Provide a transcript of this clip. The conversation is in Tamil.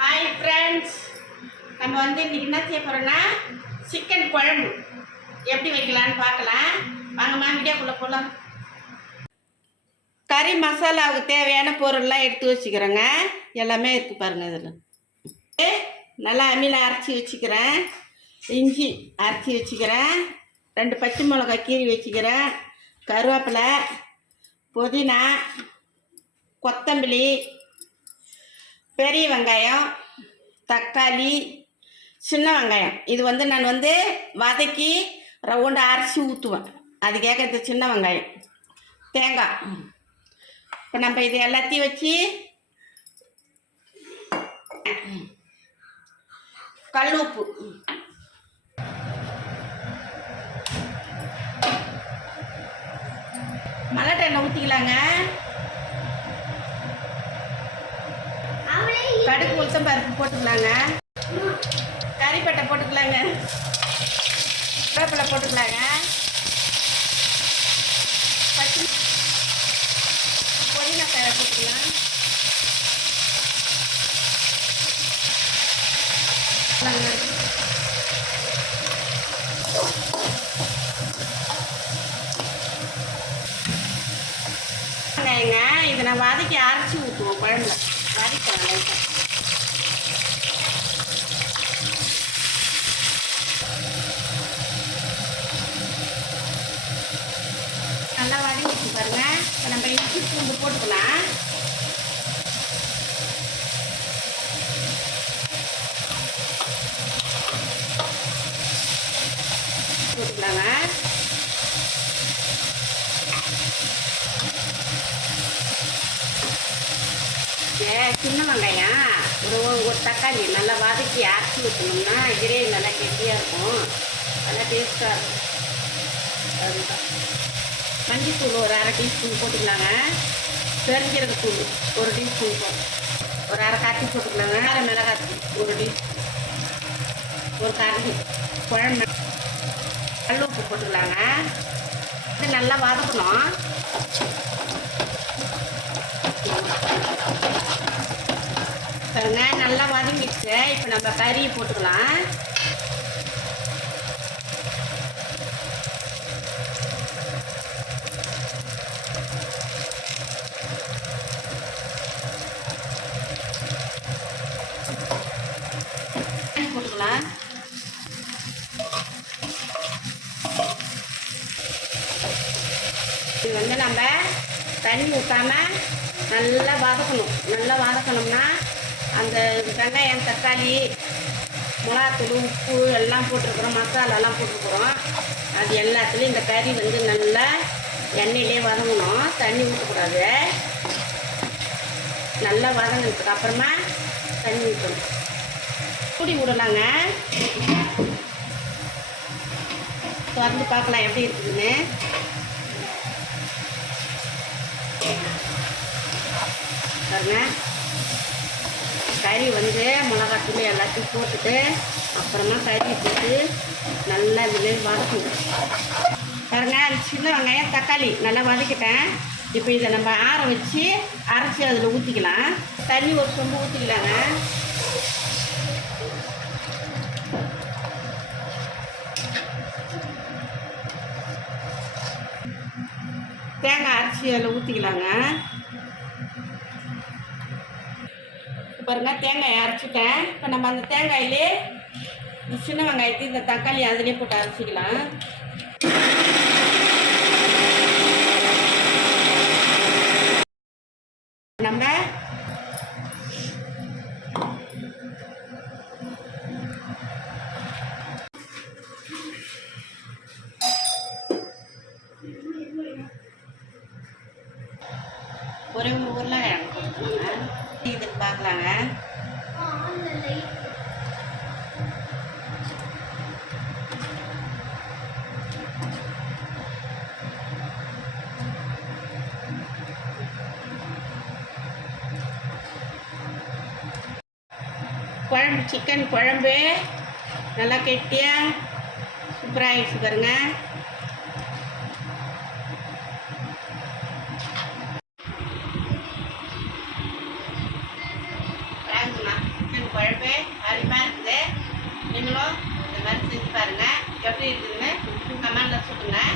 ஹாய் ஃப்ரெண்ட்ஸ் நம்ம வந்து இன்றைக்கி என்ன செய்ய போகிறோன்னா சிக்கன் குழம்பு. எப்படி வைக்கலான்னு பார்க்கலாம். வாங்கம்மா வீடியோக்குள்ளே போகலாம் கறி மசாலாவுக்கு தேவையான பொருள்லாம் எடுத்து வச்சுக்கிறேங்க. எல்லாமே இருக்குது பாருங்கள் இதில். நல்லா அம்மியில் அரைச்சி வச்சுக்கிறேன். இஞ்சி அரைச்சி வச்சுக்கிறேன். ரெண்டு பச்சை மிளகாய் கீறி வச்சுக்கிறேன். கருவேப்பிலை புதினா கொத்தமல்லி பெரிய வெங்காயம் தக்காளி சின்ன வெங்காயம். இது வந்து நான் வந்து வதக்கி ரவுண்டு அரைச்சி ஊற்றுவேன் அது கேட்குறது சின்ன வெங்காயம். தேங்காய். இப்போ நம்ம இது எல்லாத்தையும் வச்சு கல் உப்பு. மல்லாட்டை எண்ணெய் ஊற்றிக்கலாங்க கடுகு உளுத்தம் பருப்பு போட்டுக்கலாங்க. கறிப்பட்டை போட்டுக்கலாங்க. வேப்பிலை போட்டுக்கலாங்க. பச்சை புதினாக்காயை போட்டுக்கலாம். வெங்காயங்க இதை நான் வதக்கி அரைச்சி ஊற்றுவோம் குழம்புல. வதக்கலாம் லைட்டாக நல்லா வதங்கிச்சு பாருங்க. இப்போ நம்ம இஞ்சி பூண்டு போட்டுக்கலாம். போட்டுக்கலாங்க. சின்ன வெங்காயம். ஒரு ஒரு தக்காளி நல்லா வதக்கி அரைச்சி ஊற்றணும்னா கிரேவி நல்லா கெட்டியாக இருக்கும். நல்லா டேஸ்ட்டாக இருக்கும். அதுதான் மஞ்சத்தூள் ஒரு அரை டீஸ்பூன் போட்டுக்கலாங்க. பெருஞ்சீரகத்தூள் ஒரு டீஸ்பூன் போட்டு. ஒரு அரை காட்டி போட்டுக்கலாங்க. அரை மிளகாத்தூள் ஒரு டீஸ்பூன். ஒரு கரண்டி குழம்பு. கல் உப்பு போட்டுக்கலாங்க. இது நல்லா வதக்கணும். பாருங்க நல்லா வதங்கிடுச்சு. இப்போ நம்ம கறியை போட்டுக்கலாம் போட்டுக்கலாம். இது வந்து நம்ம தண்ணி ஊற்றாமல் நல்லா வதக்கணும். நல்லா வதக்கணும்னா அந்த வெங்காயம் தக்காளி மிளகாத்தூள் உப்பு எல்லாம் போட்டிருக்கிறோம். மசாலாலாம் போட்டிருக்கிறோம். அது எல்லாத்துலேயும் இந்த கறி வந்து நல்லா எண்ணெயிலே வதங்கணும். தண்ணி ஊற்றக்கூடாது நல்லா வதங்கினதுக்கு அப்புறமா தண்ணி ஊற்றணும் கூடி விடலாங்க. திறந்து பார்க்கலாம் எப்படி இருக்குதுன்னு. பாருங்க. கறி வந்து மிளகாத்தூள் எல்லாத்தையும் போட்டுட்டு அப்புறமா கறி போட்டு நல்லா இதில் வதக்கணும். பாருங்க அது சின்ன வெங்காயம் தக்காளி நல்லா வதக்கிட்டேன். இப்போ இதை நம்ம ஆற வச்சு அரைச்சி அதில் ஊற்றிக்கலாம் தண்ணி ஒரு சொம்பு ஊற்றிக்கலாங்க தேங்காய் அரைச்சி அதில் ஊற்றிக்கலாங்க பாருங்க தேங்காய் அரைச்சிட்டேன். இப்போ நம்ம அந்த தேங்காயிலே இந்த சின்ன வெங்காயத்தையும் இந்த தக்காளி அதிலே போட்டு அரைச்சிக்கலாம். நம்ம ஒரே ஒரு உருளைக்கிழங்கு. பார்க்கலாங்க குழம்பு சிக்கன் குழம்பு. நல்லா கெட்டியாக சூப்பராக ஆகிடுச்சு பாருங்கள் நீங்களும் இந்த மாதிரி செஞ்சு பாருங்கள் எப்படி இருக்குதுன்னு கமெண்டில் சொல்லுங்கள்